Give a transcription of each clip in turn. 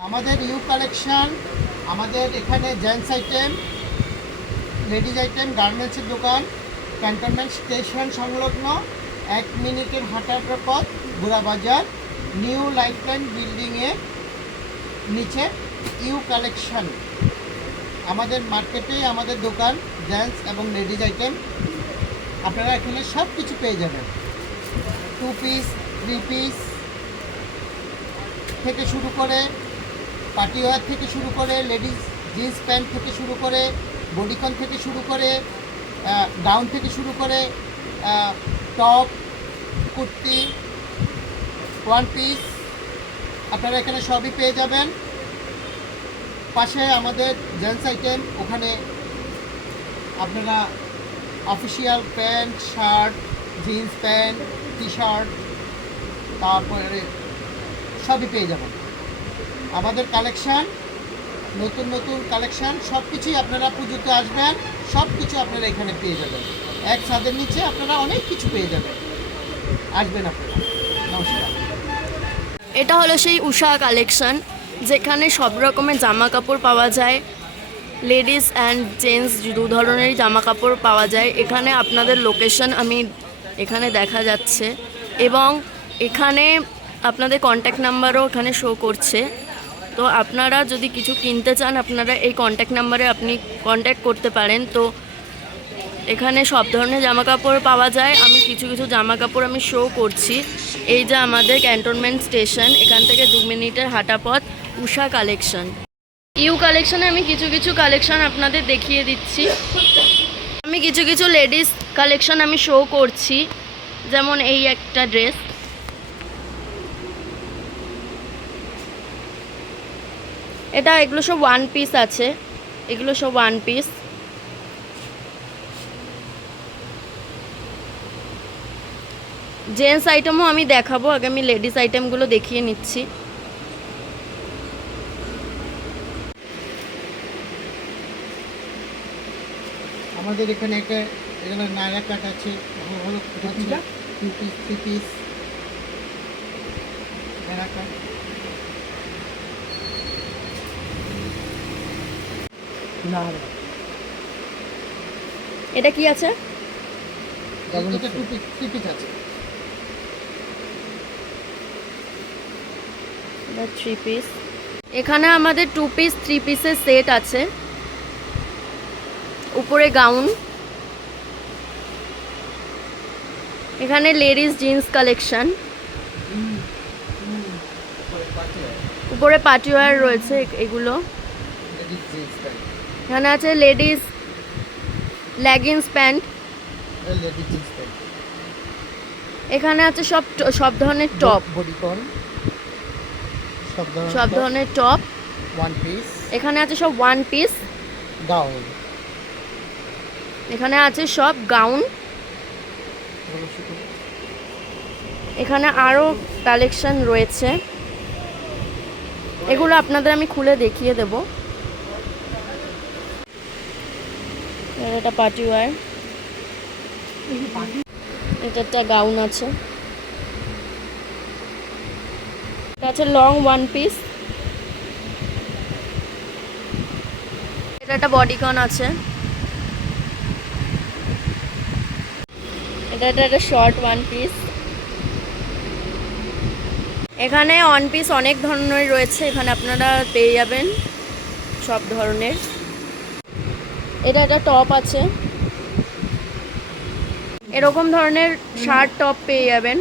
আমাদের you collection, আমাদের এখানে জেন্টস আইটেম, লেডিজ আইটেম, গার্মেন্টসের দোকান, ক্যান্টনমেন্ট স্টেশন সংলগ্ন 1 মিনিটের হাঁটার পথ, বুড়া বাজার, নিউ লাইফলাইন বিল্ডিংয়ের নিচে ইউ কালেকশন। আমাদের মার্কেটেই আমাদের দোকান, জেন্টস এবং লেডিজ আইটেম। আপনারা এখানে সব কিছু পেয়ে যাবেন। 2 পিস, 3 পিস থেকে শুরু করে, পার্টিওয়ার থেকে শুরু করে, লেডিস জিন্স প্যান্ট থেকে শুরু করে, বডিকন থেকে শুরু করে, গাউন থেকে শুরু করে, টপ, কুর্তি, 1 পিস, আপনারা এখানে সবই পেয়ে যাবেন। পাশে আমাদের জেন্টস আইটেম, ওখানে আপনারা official pant, shirt, jeans pant, T shirt, তারপরে সবই পেয়ে যাবেন। আমাদের কালেকশান, নতুন নতুন কালেকশান, সব কিছুই আপনারা পুজোতে আসবেন, সব কিছু আপনারা এখানে পেয়ে যাবেন। এক ছাদের নিচে আপনারা অনেক কিছু পেয়ে যাবেন, আসবেন আপনারা। নমস্কার। এটা হলো সেই উষা কালেকশন, যেখানে সব রকমের জামা কাপড় পাওয়া যায়। লেডিস অ্যান্ড জেন্টস দু ধরনেরই জামা কাপড় পাওয়া যায়। এখানে আপনাদের লোকেশন আমি এখানে দেখা যাচ্ছে, এবং এখানে আপনাদের কন্ট্যাক্ট নাম্বারও এখানে শো করছে। তো আপনারা যদি কিছু কিনতে চান, আপনারা এই কন্ট্যাক্ট নাম্বারে আপনি কন্ট্যাক্ট করতে পারেন। তো এখানে সব ধরনের জামা কাপড় পাওয়া যায়। আমি কিছু কিছু জামা কাপড় আমি শো করছি। এই যে আমাদের ক্যান্টনমেন্ট স্টেশন, এখান থেকে 2 মিনিটের হাঁটা পথ, উষা কালেকশন। ইউ কালেকশনে আমি কিছু কিছু কালেকশন আপনাদের দেখিয়ে দিচ্ছি। আমি কিছু কিছু লেডিস কালেকশন আমি শো করছি, যেমন এই একটা ড্রেস। এগুলো সব 1 পিস আছে, এগুলো সব 1 পিস। জেন্টস আইটেমও আমি দেখাবো, আগে আমি লেডিস আইটেমগুলো দেখিয়ে নিচ্ছি। আমাদের এখানে এখানে নায়রা কাট আছে, হলো 2 পিস, 3 পিস নায়রা কাট। এটা কি আছে? এটা 2 পিস, 3 পিস আছে। এটা 3 পিস। এখানে আমাদের 2 পিস 3 পিসের সেট আছে। উপরে গাউন। এখানে লেডিস জিন্স কালেকশন, উপরে পার্টিওয়ার রয়েছে এগুলো। এখানে আছে লেডিস লেগিংস প্যান্ট। এখানে আছে সব ধরনের টপ, বডিকন, সব ধরনের টপ। 1 পিস, এখানে আছে সব 1 পিস গাউন। এখানে আছে সব গাউন। এখানে আরও কালেকশন রয়েছে, এগুলো আপনাদের আমি খুলে দেখিয়ে দেব। এটা পার্টি ওয়্যার, এটা একটা গাউন আছে। এটা আছে লং 1 পিস। এটা একটা বডিকন আছে। এটা একটা শর্ট 1 পিস। এখানে 1 পিস অনেক ধরনের রয়েছে, এখানে আপনারা পেয়ে যাবেন সব ধরনের। এটা একটা টপ আছে, এরকম ধরনের শার্ট টপ পেয়ে যাবেন।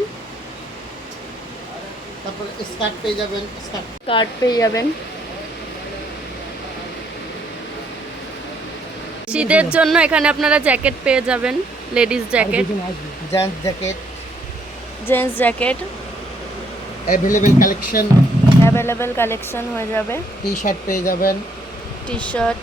তারপর স্কার্ট পেয়ে যাবেন, স্কার্ট পেয়ে যাবেন। শীতের জন্য এখানে আপনারা জ্যাকেট পেয়ে যাবেন, ladies jacket, gents jacket. Available collection collection হয়ে যাবে। টি শার্ট পেয়ে যাবেন, টি শার্ট,